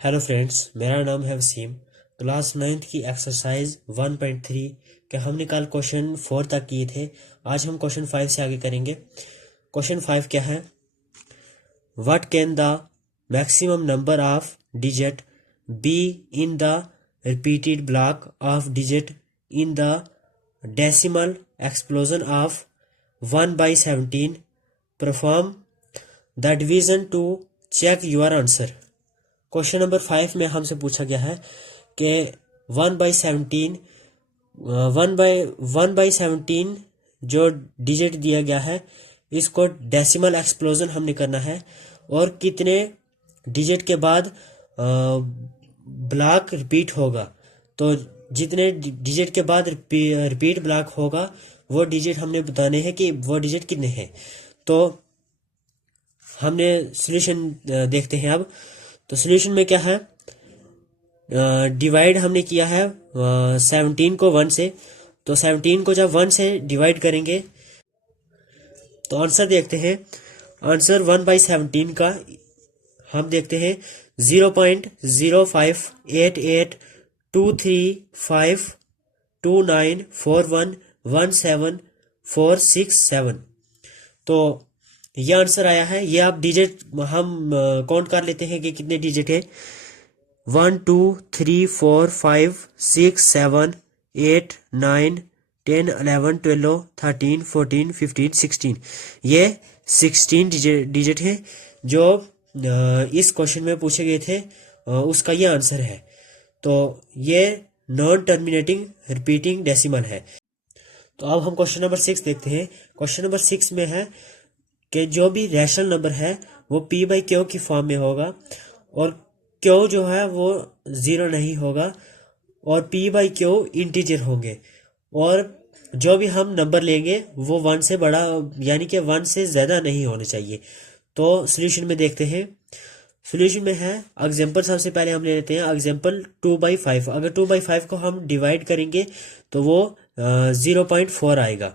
Hello friends, मेरा नाम है वसीम। क्लास 9th की एक्सरसाइज 1.3 के हमने कल क्वेश्चन 4 तक किए थे। आज हम क्वेश्चन 5 से आगे करेंगे। क्वेश्चन 5 क्या है? What can the maximum number of digit be in the repeated block of digit in the decimal explosion of 1/17? Perform the division to check your answer. Question number 5 में हमसे पूछा गया है कि 1/17 1/17 जो डिजिट दिया गया है इसको डेसिमल एक्सप्लोजन हमने करना है और कितने डिजिट के बाद ब्लॉक रिपीट होगा। तो जितने डिजिट के बाद रिपीट ब्लॉक होगा वो डिजिट हमने बताने हैं कि वो डिजिट कितने हैं। तो हमने सॉल्यूशन देखते हैं अब। तो सॉल्यूशन में क्या है, डिवाइड हमने किया है 17 को 1 से। तो 17 को जब 1 से डिवाइड करेंगे तो आंसर देखते हैं। आंसर 1/17 का हम देखते हैं 0.05888235294117467। तो ये आंसर आया है। ये आप डिजिट हम काउंट कर लेते हैं कि कितने डिजिट है। 1 2 3 4 5 6 7 8 9 10 11 12 13 14 15 16। ये 16 डिजिट है जो इस क्वेश्चन में पूछे गए थे। उसका ये आंसर है। तो ये नॉन टर्मिनेटिंग रिपीटिंग डेसिमल है। तो अब हम क्वेश्चन नंबर 6 देखते हैं। क्वेश्चन नंबर 6 में है कि जो भी रैशनल नंबर है वो p/q की फॉर्म में होगा और q जो है वो 0 नहीं होगा और p/q इंटीजर होंगे और जो भी हम नंबर लेंगे वो 1 से बड़ा यानी कि 1 से ज़्यादा नहीं होने चाहिए। तो सॉल्यूशन में देखते हैं। सॉल्यूशन में है एग्जांपल। सबसे पहले हम ले लेते हैं एग्जांपल 2/5। अगर 2/5 को हम डिवाइड करेंगे तो वो 0.4 आएगा।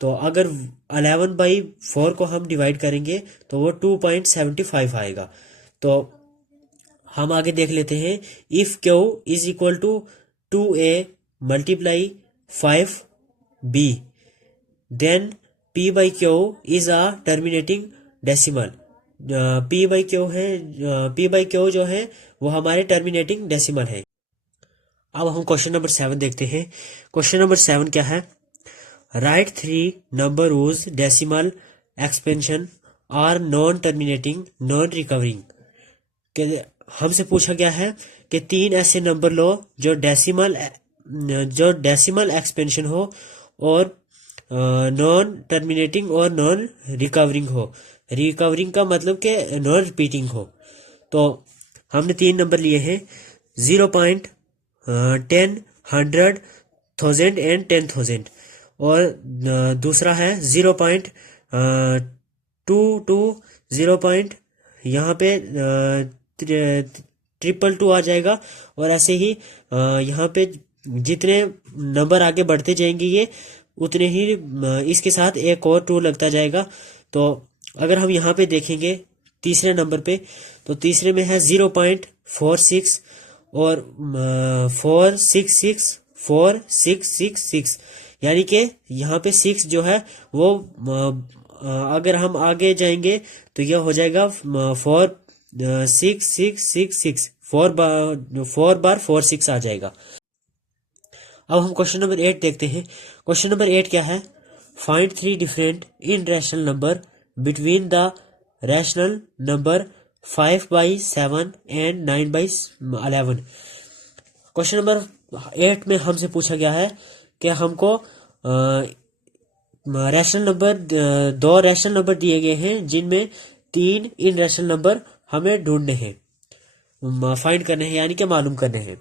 तो अगर 11/4 को हम डिवाइड करेंगे तो वो 2.75 आएगा। तो हम आगे देख लेते हैं। If q is equal to 2a multiply 5b then p/q is a terminating decimal. p/q जो है वो हमारे टर्मिनेटिंग डेसिमल है। अब हम क्वेश्चन नंबर 7 देखते हैं। क्वेश्चन नंबर 7 क्या है? Right 3 number whose decimal expansion are non terminating non recurring. हमसे पूछा गया है कि 3 ऐसे नंबर लो जो डेसिमल एक्सपेंशन हो और नॉन टर्मिनेटिंग और नॉन रिकवरिंग हो। रिकवरिंग का मतलब कि नॉन रिपीटिंग हो। तो हमने 3 नंबर लिए हैं 0.10 100 1000 एंड 10,000 और दूसरा है 0.22 0. यहाँ पे 222 आ जाएगा और ऐसे ही यहाँ पे जितने नंबर आगे बढ़ते जाएंगे ये उतने ही इसके साथ एक और 2 लगता जाएगा। तो अगर हम यहाँ पे देखेंगे तीसरे नंबर पे तो तीसरे में है 0.46 और 466 यानी कि यहाँ पे 6 जो है वो अगर हम आगे जाएंगे तो यह हो जाएगा 46666 4 बार 46 आ जाएगा। अब हम क्वेश्चन नंबर 8 देखते हैं। क्वेश्चन नंबर 8 क्या है? Find 3 different irrational number between the rational number 5/7 and 9/11। Question number 8 में हमसे पूछा गया है कि हमको रैशनल नंबर 2 रैशनल नंबर दिए गए हैं जिनमें 3 इनरैशनल नंबर हमें ढूंढने हैं, फाइंड करने हैं यानी कि मालूम करने हैं।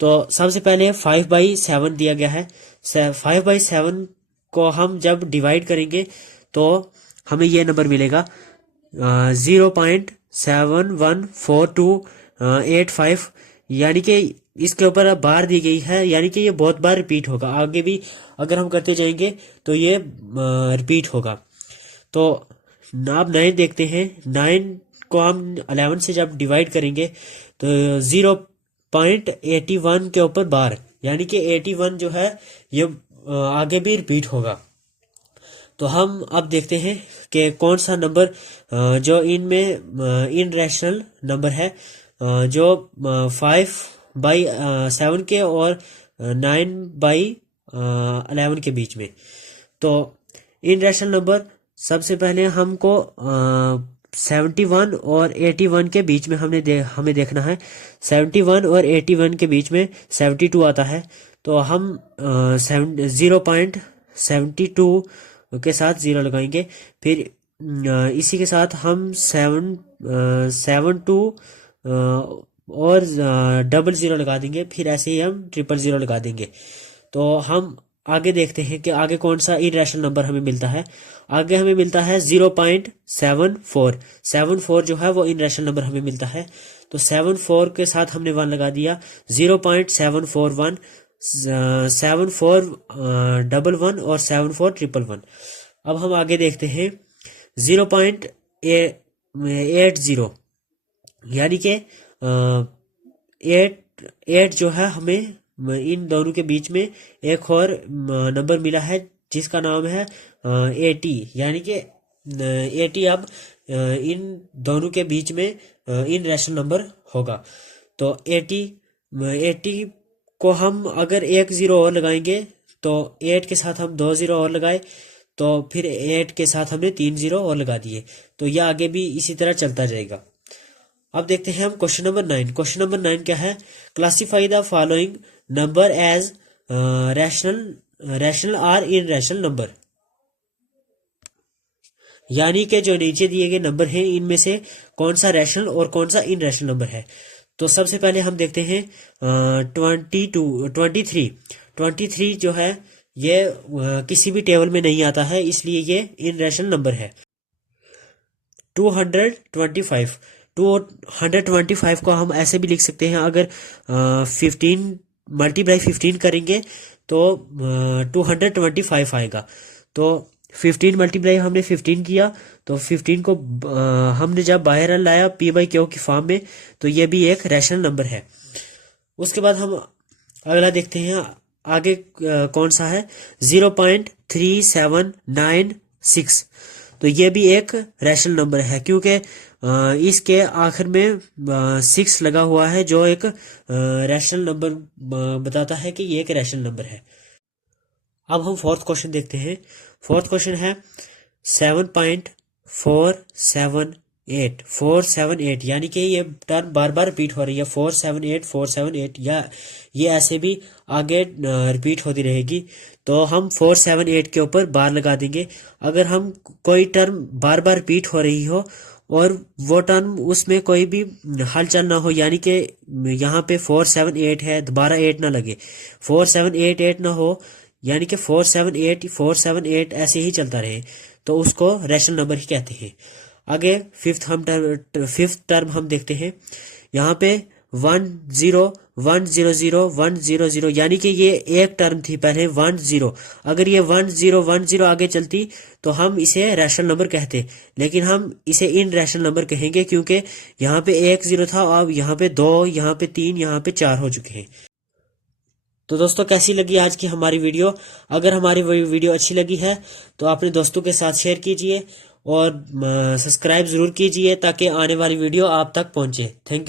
तो सबसे पहले 5/7 दिया गया है। 5/7 को हम जब डिवाइड करेंगे तो हमें ये नंबर मिलेगा 0.714285 यानी कि इसके ऊपर बार दी गई है यानी कि ये बहुत बार रिपीट होगा। आगे भी अगर हम करते जाएंगे तो ये रिपीट होगा। तो आप 9 देखते हैं। 9 को हम 11 से जब डिवाइड करेंगे तो 0.81 के ऊपर बार, यानी कि 81 जो है ये आगे भी रिपीट होगा। तो हम अब देखते हैं कि कौन सा नंबर जो इनमें इनरेशनल नंबर है, जो 5/7 के और 9/11 के बीच में। तो इनरेशनल नंबर सबसे पहले हमको 71 और 81 के बीच में हमें देखना है। 71 और 81 के बीच में 72 आता है, तो हम 0.72 के साथ 0 लगाएंगे। फिर इसी के साथ हम 7 2 और 00 लगा देंगे। फिर ऐसे ही हम 000 लगा देंगे। तो हम आगे देखते हैं कि आगे कौन सा इरेशनल नंबर हमें मिलता है। आगे हमें मिलता है 0.74। 74 जो है वो इरेशनल नंबर हमें मिलता है। तो 74 के साथ हमने 1 लगा दिया। 0.741, 7411 और 7411। अब हम आगे देखते हैं 0.80, यानी कि 8 जो है हमें इन दोनों के बीच में एक और नंबर मिला है जिसका नाम है 80, यानी कि 80 अब इन दोनों के बीच में इन रेशनल नंबर होगा। तो 80 को हम अगर 1 0 और लगाएंगे तो 8 के साथ हम 2 0 और लगाए, तो फिर 8 के साथ हमने 3 0 और लगा दिए। तो यह आगे भी इसी तरह चलता जाएगा। अब देखते हैं हम क्वेश्चन नंबर 9। क्वेश्चन नंबर 9 क्या है? Classify the following number as rational or irrational number, यानी कि जो नीचे दिए गए नंबर हैं इनमें से कौन सा रैशनल और कौन सा इनरैशनल नंबर है। तो सबसे पहले हम देखते हैं 23 जो है ये किसी भी टेबल में नहीं आता है, इसलिए ये इनरैशनल नंबर है। 225 को हम ऐसे भी लिख सकते हैं, अगर 15 मल्टीप्लाई 15 करेंगे तो 225 आएगा। तो 15 मल्टीप्लाई हमने 15 किया, तो 15 को हमने जब बाहर लाया p/q की फॉर्म में, तो ये भी एक रैशनल नंबर है। उसके बाद हम अगला देखते हैं आगे कौन सा है, 0.3796। तो ये भी एक रैशनल नंबर है, क्योंकि इसके आखिर में 6 लगा हुआ है, जो एक रैशनल नंबर बताता है कि ये एक रैशनल नंबर है। अब हम फोर्थ क्वेश्चन देखते हैं। फोर्थ क्वेश्चन है 7.478, यानी कि ये टर्म बार बार रिपीट हो रही है, 478 या ये ऐसे भी आगे रिपीट होती रहेगी। तो हम 478 के ऊपर बार लगा देंगे। अगर हम कोई टर्म बार बार रिपीट हो रही हो और वो टर्म उसमें कोई भी हलचल ना हो, यानी कि यहाँ पे 478 है, दोबारा 8 ना लगे, 4788 ना हो, यानी कि 478 ऐसे ही चलता रहे, तो उसको रैशनल नंबर ही कहते हैं। आगे फिफ्थ टर्म हम देखते हैं। यहाँ पे 10100 यानी कि ये एक टर्म थी पहले 10। अगर ये 1010 आगे चलती तो हम इसे रैशनल नंबर कहते, लेकिन हम इसे इन रैशनल नंबर कहेंगे, क्योंकि यहाँ पे 1 0 था, अब यहाँ पे 2, यहाँ पे 3, यहाँ पे 4 हो चुके हैं। तो दोस्तों, कैसी लगी आज की हमारी वीडियो? अगर हमारी वीडियो अच्छी लगी है तो अपने दोस्तों के साथ शेयर कीजिए और सब्सक्राइब ज़रूर कीजिए, ताकि आने वाली वीडियो आप तक पहुंचे। Thank you.